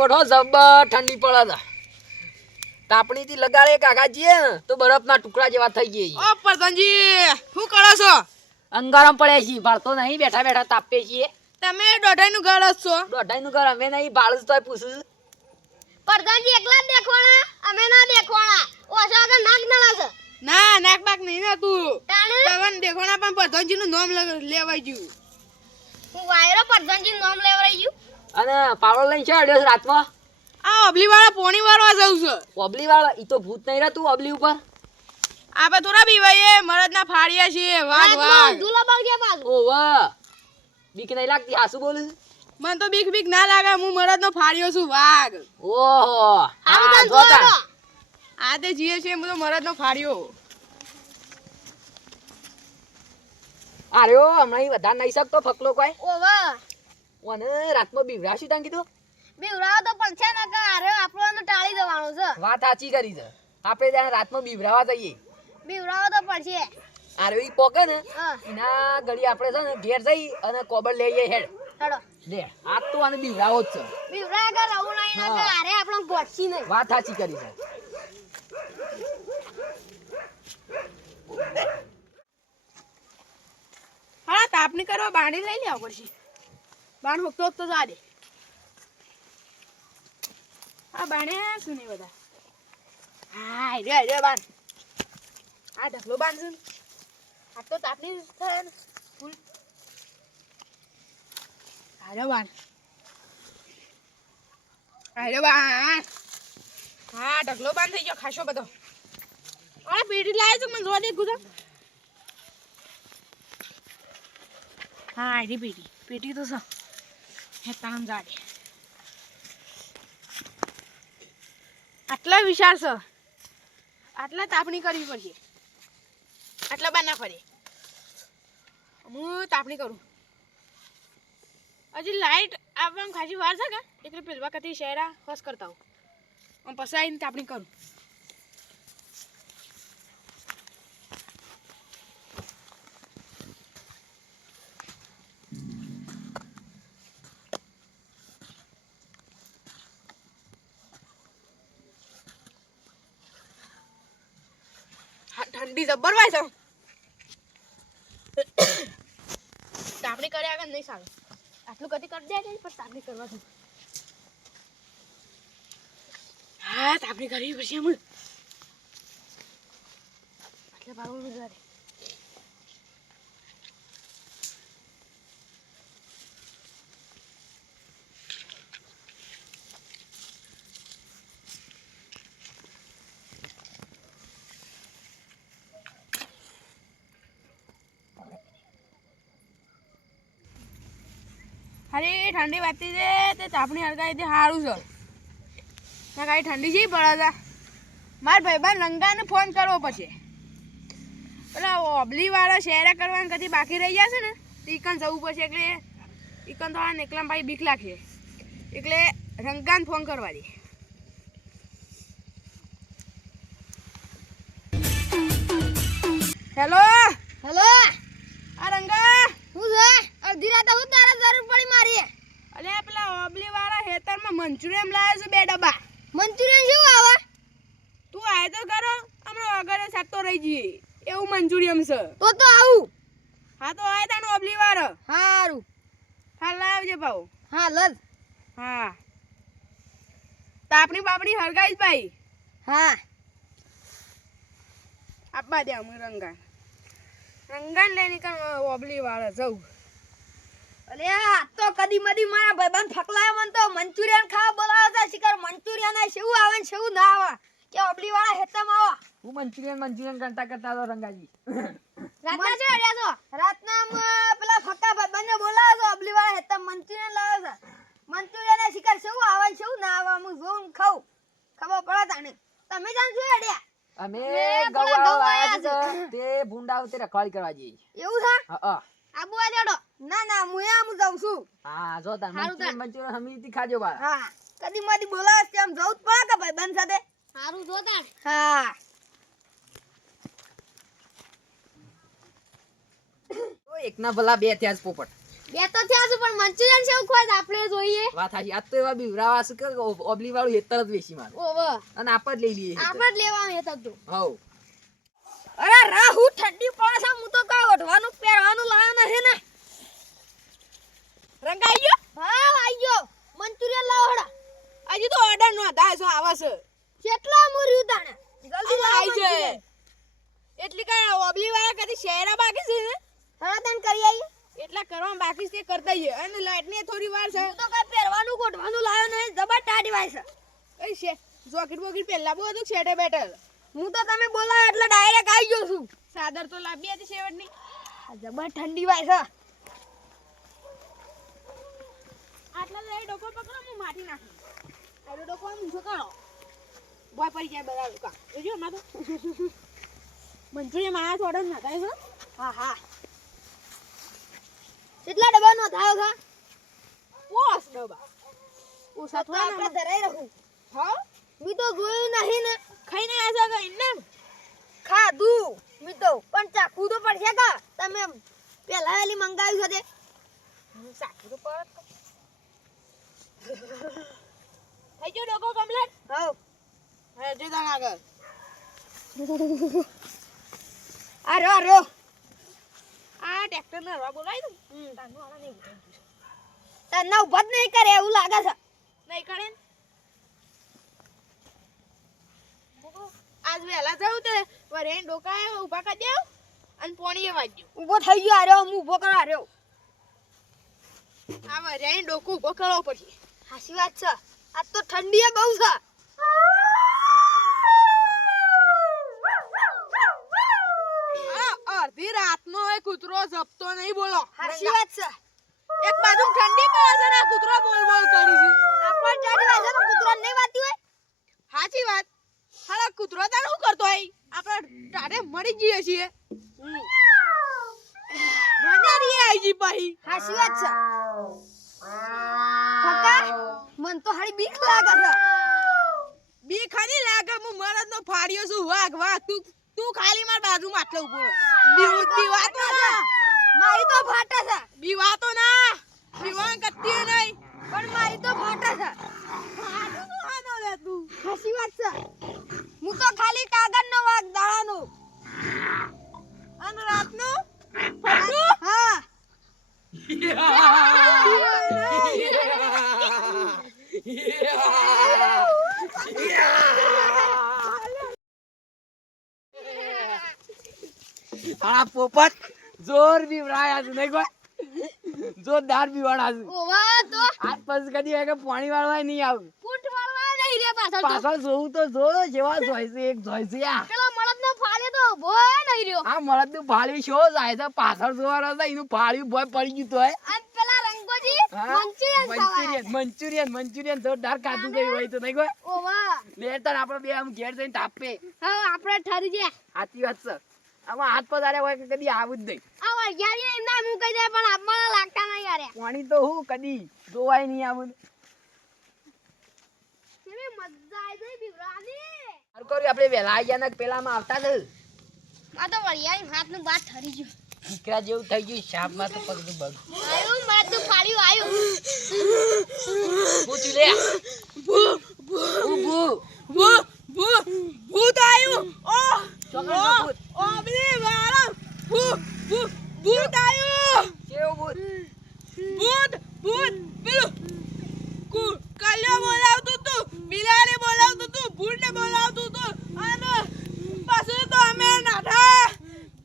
પોપટ હો જબર ઠંડી પડે છે. તાપણી થી લગાડે કાકાજી તો બરફના ટુકડા જેવા થઈ ગયા. ઓ પ્રધાનજી શું કરો છો? અંગારમ પડ્યા છીએ, ભાળતો નહીં, બેઠા બેઠા તાપીએ છીએ. તમે દોઢાઈનું ઘર જ છો? દોઢાઈનું ઘર અમે નહીં, ભાળું તોય પૂછું. પ્રધાનજી એકલા જ દેખવાના, અમે ના દેખવાના. ઓછો આગળ નાક ના છે. ના નાક બાક નહીં ને તું તાણે તવન દેખોના પણ પ્રધાનજી નું નામ લેવાઈ ગયું. હું વાયરો પ્રધાનજી નામ લેવરાઈ ગયું. અને પાવડો લઈને છે અડ્યો રાતમાં. આ અબલી વાળા પોણી વાળવા જવું છે. ઓબલી વાળા ઈ તો ભૂત નહીં રહેતું ઓબલી ઉપર. આપણે થોડા બીવાઈએ મરદ ના ફાડ્યા છીએ. વાઘ વાઘ દુલા બાગ ગયા પાછું. ઓવા બીક નહીં લાગતી? હાસુ બોલું? મને તો બીક બીક ના લાગે, હું મરદ નો ફાડ્યો છું વાઘ. ઓહો આમ હા તો જોતા. આ તે જીએ છે હું તો મરદ નો ફાડ્યો. અરે ઓ હમણાં ઈ વધારે નહીં શકતો ફકલો કોઈ. ઓવા ઓને રાતમાં બીવરાશું તાન કીધું. બીવરાવો તો પણ છે ને કે અરે આપણને ટાળી દેવાનું છે. વાત સાચી કરી છે. આપણે ત્યાં રાતમાં બીવરાવા જઈએ. બીવરાવો તો પડશે. અરે ઈ પોકે ને હા એના ઘડી આપણે છે ને ઘેર જઈ અને કોબર લઈએ હેડ હેડો લે. આજ તો આને બીવરાવો જ છે. બીવરા કે રહું નહીં ને કે અરે આપણને ગોઠસી નહીં. વાત સાચી કરી છે. હા તાપણી કરવા બાણી લઈ લેવા પડશે. બાણ હોકતો હોકતો જા દે. આ બાણે શું નહીં બધા. હા રે બાણ. આ ઢગલો બાણ છે ને. આ તો તાપણી થાય ને ફૂલ. હારે બાણ. હારે બાણ. હા ઢગલો બાણ થઈ ગયો ખાસો બધો. અરે પેટી લાવે છે મને જોવા દે ગુદા. હા આરી પેટી તો છે. હે તામ જાડે. આટલા વિશાળ છે. આટલા તાપણી કરવી પડશે. આટલા બાર ના ફરે. હું તાપણી કરું. હજી લાઈટ આવવામાં ખાસી વાર છે કે એટલે પેલવા કથી શહેરા ફસ કરતા હોઉં. આમ પછી આવીને તાપણી કરું. ઠંડી જબ્બર વાય છે. તાપણી કર્યા આગળ નહીં સારું. આટલું કદી કરી દે પણ તાપણી કરવા દઉં. હા તાપણી કરવી પડશે એમ. એટલે ભાગવું ગુજરાતી. અરે ઠંડી વાગતી છે તે તાપણી હળગાવી તે સારું છે. ના કાંઈ ઠંડી જઈ પડે છે. મારા ભાઈબંધ રંગાને ફોન કરવો પછી. પેલા ઓબલી વાળા શેરા કરવાનું કદી બાકી રહી જશે ને તો ઈકન જવું પડશે. એટલે ઈકન તો આ એકલા ભાઈ બીક લાગે એટલે રંગાને ફોન કરવા દે. હેલો હેલો આ રંગા હું છે અડધી રાતે હું તારે જરૂર પડી મારી. અલે પેલા ઓબલી વાળા હેતરમાં મંચુરિયન લાવ્યો છું 2 ડબ્બા. મંચુરિયન શું આવે? તું આય તો કરો હમણાં અગર સાતો રહી જઈએ એવું મંચુરિયન છે. તો આવું. હા તો આય તાનો ઓબલી વાળો. હારું હા લાવજે ભાવ. હા લલ. હા તાપણી બાપણી હળગાઈશ ભાઈ. હા આપવા દે અમે રંગાન લઈને કાં ઓબલી વાળા જવું. અલે આ તો કદી મદી મારા ભાઈબંધ ફકલાય મન તો મંચુરિયન ખાવા બોલાવે છે. શિકર મંચુરિયન એ શેવું આવે ને શેવું ના આવે કે ઓબલી વાળા હેતમ આવા. હું મંચુરિયન કરતા કરતા તો રંગાજી રાતના છે અડ્યા છો. રાતના પેલા ફક્કા ભાઈબંધને બોલાવે છે ઓબલી વાળા હેતમ મંચુરિયન લાવે છે. મંચુરિયન એ શિકર શેવું આવે ને શેવું ના આવે હું જોઉં ખાઉં ખબર પડે તાને. તમે જાણ છો અડ્યા? અમે પેલા ગૌ ગૌ આયા આયા છે તે ભૂંડા ઉતે રખવાળી કરવા જઈએ. એવું છે? હા આબુ આ દેડો. ના ના હું જાઉં છું. હા જો તાર હારું તાર. મંચુરિયન હમીથી ખાજો બા. હા કદી મદી બોલાવે છે એમ જવું જ પડે કે ભાઈબંધ સાથે. સારું જોતા. હા તો એકના ભલા બે થયા જ પોપટ. બે તો થયા છું પણ મંચુરિયન છે એવું ખોય આપણે જોઈએ. વાત સાચી. આજ તો એવા બીવરાવા છે કે ઓબલી વાળું હેતર જ વેચી મારું ઓવે અને આપ જ લઈ લઈએ હેતર. આપણે જ લેવાનું એ તો. હઉ અરે રાહુ ઠંડી પડે છે હું તો કા ઓઢવાનું પહેરવાનું લાવ્યો નથી ને. રંગ આવી ગયો? હા આવી ગયો. મંચુરિયન લાવો હડા. હજી તો ઓર્ડર નોંધાય છે આવે છે. કેટલા મુર્યું તાણે જલ્દી આ લાવો આવી છે. મંચુરિયન. એટલી કઈ ઓબલી વાળા કદી શહેરા બાકી છે ને હડા તને કરી આવીએ. એટલા કરવા બાકી છે તે કરતા જઈએ અને લાઈટ ની થોડી વાર છે હું તો કઈ પહેરવાનું ગોઠવાનું લાવ્યો નહીં જબર ટાઢી વાય છે. કઈ છે જોકેટ બોકેટ પહેલા બહુ હતું છેટે બેઠલ હું તો તમે બોલાવો એટલે ડાયરેક્ટ આવી ગયો છું. સાદર તો લાંબી હતી શેવટની આ જબર ઠંડી વાય છે. આટલા તો એ ડોકો પકડો હું માટી નાખું આ ડોકો ઊંચો કરો બોય પડી જાય બધા ડોકા જોજો માં તો મંચુરિયન મારા થોડા ના થાય છે હા હા કેટલા ડબ્બા નો થાયો છે? ઓસ ડોબા ઓસા તો આપણે થોડા ધરાઈ રહું. હા મી તો જોયું નહીં ને. ખાઈને આજા ગઈ ને ખાધું મી તો પણ ચાખવું તો પડશે કા તમે પેલા વેલી મંગાવ્યું છે તે. સાકુ તો પરત થઈ ગયો ડોકો કમ્પ્લીટ હઉ હે જે તને આગળ આ રહ્યો આ ટ્રેક્ટર ને હવા બોલાવી દઉં તાનું આવા નહીં તને ઉભા જ નહીં કરે એવું લાગે છે. નહીં કરે ને આજ વહેલા જાઉં તે વરે ડોકા ઊભા કરી દેવ અને પોણી એ વાગ્યું ઊભો થઈ ગયો આ રહ્યો હું ઊભો કરવા રહ્યો. આ વરે ડોકો ઊભો કરવો પડશે હાસી વાત છે. આજ તો ઠંડી એ બહુ છે. અડધી રાતનો એ કૂતરો જપતો નહીં બોલો હાસી વાત છે. એક બાજુ ઠંડી પડે છે ને આ કૂતરો બોલ બોલ કરી છે આપણ ટાઢી વાય છે તો કૂતરો નહીં વાતી હોય. સાચી વાત હાલા કૂતરો તાર શું કરતો હોય આપણે ટાઢે મરી જઈએ છીએ બનારી આવી જી પાહી હાસી વાત છે. કાકા મન તો હારી બીક લાગે છે. બી ખાલી લાગે હું મરદ નો ફાડ્યો છું વાઘ વાઘ તું ખાલી માર બાજુમાં આટલો ઉભો રહો. બીવાતો ના મારી તો ફાટે છે બીવાતો ના બીવાન કત્તી નહીં પણ મારી તો ફાટે છે. આનું નું આનો લે તું હાસી વાત છે. હું તો ખાલી કાગળનો વાગ દાડાનો. અને રાતનું ફટું હા આ પોપટ જોર બીવરાયા છે નહીં કોઈ જોરદાર બીવાડા છે. ઓવા તો આજ પછી કદી હોય કે પાણી વાળવા નહીં આવું કૂટ વાળવા નહીં રે પાછળ તો. પાછળ જોવું તો જો જેવા જોઈ છે એક જોઈ છે આ પેલો મળદનો ફાળે તો ઉભો નહીં રહ્યો. આ મળદ નું ફાળ્યું શો જાય છે પાછળ જોવાનો છે એનું ફાળ્યું ભોય પડી ગયું તોય અને પેલા રંગોજી હા? મંચુરિયન મંચુરિયન જોરદાર ખાધું ગયું હોય તો નહીં કોઈ ઓવા લેતર આપણે બે આમ ઘેર જઈને તાપે હા આપણે ઠરી જાય. સાચી વાત છે આમાં હાથ પધારે હોય કે કદી આવું જ નહીં આ વળગ્યારી એમના મું કહી દે પણ આપવાના લાગતા નહીં યાર. પાણી તો હું કદી જોવાય નહીં આવું કેવી મજા આવી ગઈ બીવરાની. સારું કર્યું આપણે વહેલા આવી ગયા ને પેલામાં આવતા ને આ તો વળિયારી હાથનું બાદ ઠરી ગયું. દીકરા જેવું થઈ ગયું શાપમાં તો પગનું બગ આયું મારું ફાડ્યું આયું. પૂછ્યું લે ઊભું ભૂત આયું ઓ ચોકડીનો ભૂત. ઓબલી વાળા ભૂત આયું કેવું ભૂત પેલું કલ્યો બોલાવતું તું બિલાડી બોલાવતું તું ભૂતને બોલાવતું તું અને પાછું તો અમે નાઠા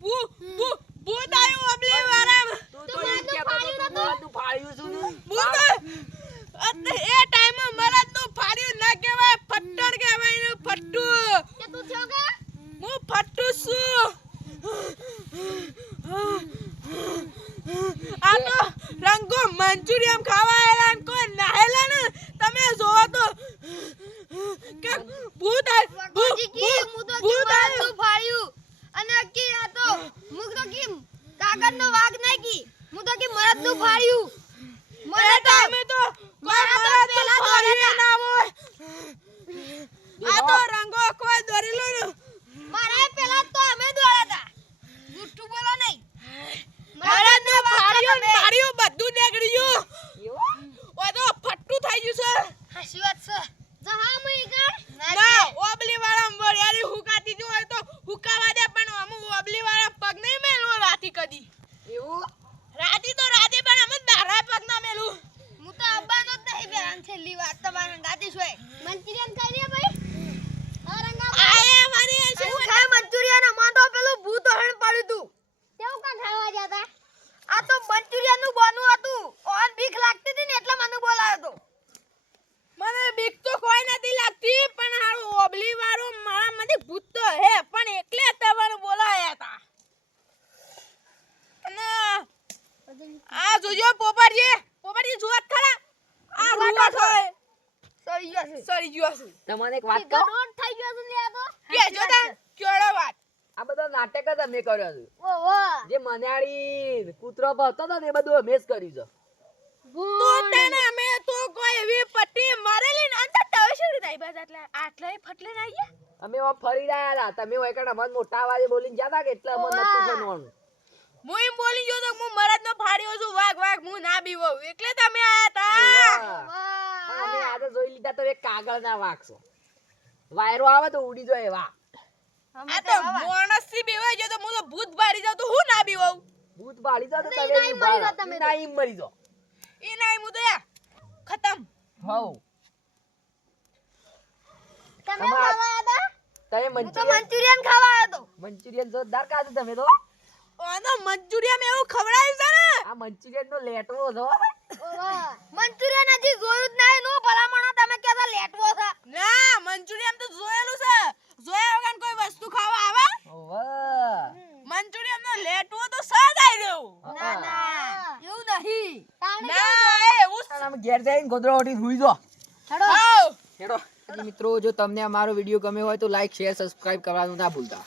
ભૂત આયું ઓબલી વાળા તું તો એમ કહેતો હતો કે મોઢું ફાડ્યું છું ને. ભૂત એ ટાઈમે મરદ નું ફાડ્યું ના કહેવાય ફટ્ટડ કહેવાય ને સરી ગયો છું તમને એક વાત કહું ગડોડ થઈ ગયો છે લે આ તો કે જો તા કેળો વાત આ બધો નાટક જ અમે કર્યો છે ઓહો જે મનાળી કૂતરો ભરતો હતો ને એ બધું અમે જ કર્યું છે તો તને અમે તો કોઈ એવી પટ્ટી મારેલી ને અંતર તવે શું રીતે આઈ એટલે આટલાય ફટલે ના આયા અમે ઓમ ફરી રહ્યા હતા તમે હોય કણ અમન મોટા અવાજે બોલીને જતા કે એટલે અમન નતું બનવાનું હું એમ બોલી ગયો તો હું મરદ નો ફાડ્યો છું વાઘ વાઘ હું ના બીવો એટલે તમે આયા તા પણ અમે આજે જોઈ લીધા તો એક કાગળના વાગશો વાયરો આવે તો ઉડી જાય એવા આ તો માણસ થી બીવાઈ ગયો તો હું તો ભૂત બારી જાવ તો હું ના બીવો ભૂત બાળી જાવ તો નહીં, તમે નહીં મરી જાઓ તમે તો. નહીં મરી જાઓ ઈ નાઈ હું તો યા ખતમ હઉ તમે તમાર- ખાવા હતા તમે હું તો મંચુરિયન મંચુરિયન ખાવા આવ્યો તો મંચુરિયન જોરદાર ખાધું તમે તો આનો મંચુરિયન માં એવું ખવડાવ્યું છે ને આ મંચુરિયન નો લેટવો છો ઓહો મંચુરિયન હજી જોયું જ નહીં નો ભલામણો તમે કહેતા લેટવો છે ના મંચુરિયન તો જોયેલું છે જોયા વગર કોઈ વસ્તુ ખાવા આવે ઓવા મંચુરિયન નો લેટવો તો સાદ આવી રહ્યો ના ના એવું નહીં ના એવું અમે ઘેર જઈને ગોદડો ઓઢી સુઈ જો હેડો હાઉ હેડો મિત્રો જો તમને અમારો વિડીયો ગમ્યો હોય તો લાઈક શેર સબસ્ક્રાઇબ કરવાનું ના ભૂલતા